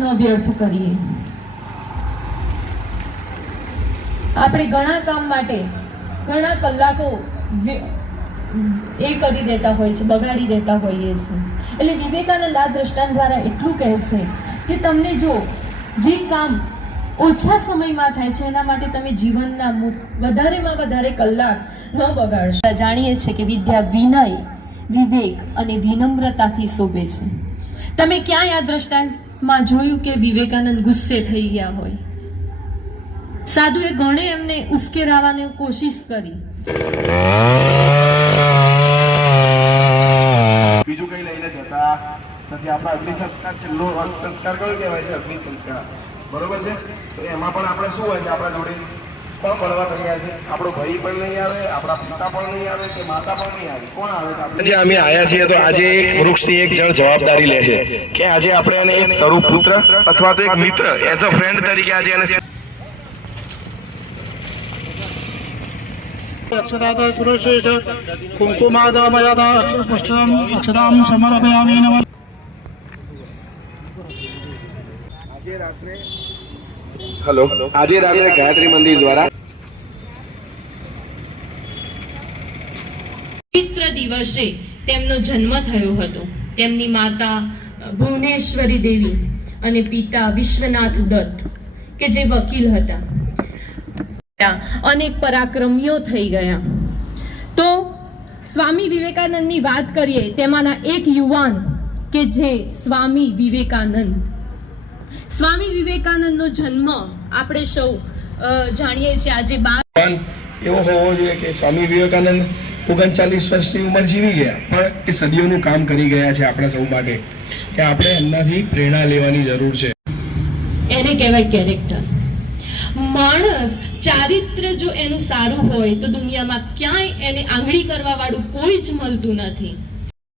ન વ્યર્થ કરીએ. આપણે ઘણા કામ માટે ઘણા કલાકો એ કરી દેતા હોય છે, બગાડી દેતા હોઈએ છીએ. એટલે વિવેકાનંદ આ દ્રષ્ટાંત દ્વારા એટલું કહે છે કે તમને જો જે કામ ઓછા સમયમાં થાય છે એના માટે તમે જીવનના વધારેમાં વધારે કલાક ન બગાડશો. જાણીએ છીએ કે વિદ્યા વિનય, વિવેક અને વિનમ્રતાથી શોભે છે. તમે ક્યાંય આ દ્રષ્ટાંતમાં જોયું કે વિવેકાનંદ ગુસ્સે થઈ ગયા હોય? સાધુએ ઘણે એમને ઉશ્કેરાવાની કોશિશ કરી. બીજું કઈ લઈને જતા નથી. આપણા અગ્નિ સંસ્કાર છેલ્લો સંસ્કાર કયો કહેવાય છે? અગ્નિ સંસ્કાર. બરોબર છે. તો એમાં પણ આપણે શું હોય છે? આપણા જોડે કોણ ભણવા તૈયાર છે? આપણો ભાઈ પણ નહીં આવે, આપણા પિતા પણ નહીં આવે, કે માતા પણ નહીં આવે. કોણ આવે છે? આજે અમે આયા છીએ તો આજે એક વૃક્ષની એક જણ જવાબદારી લે છે કે આજે આપણે એને એક તરુ પુત્ર અથવા તો એક મિત્ર એઝ અ ફ્રેન્ડ તરીકે આજે એને अक्षदाता सुरेश कुंकुमादा मयादा अक्षदाम समर्पयामि नमः. હેલો, આજે રાત્રે ગાયત્રી મંદિર દ્વારા પવિત્ર દિવસે તેમનો જન્મ થયો હતો. તેમની માતા ભુવનેશ્વરી દેવી અને પિતા વિશ્વનાથ દત્ત કે જે વકીલ હતા. અનેક પરાક્રમીઓ થઈ ગયા. તો સ્વામી વિવેકાનંદની વાત કરીએ તેમાંના એક યુવાન કે જે સ્વામી વિવેકાનંદનો જન્મ આપણે સૌ જાણીએ છીએ. આજે એવો હોવો જોઈએ કે સ્વામી વિવેકાનંદ 39 વર્ષની ઉંમર જીવી ગયા પણ એ સદીઓનું કામ કરી ગયા છે આપણા સૌ માટે, કે આપણે એમનાથી પ્રેરણા લેવાની જરૂર છે. એને કહેવાય કેરેક્ટર. માણસ ચારિત્ર્ય જો એનું સારું હોય તો દુનિયામાં ક્યાંય એને આંગળી કરવા વાળું કોઈ જ મળતું નથી.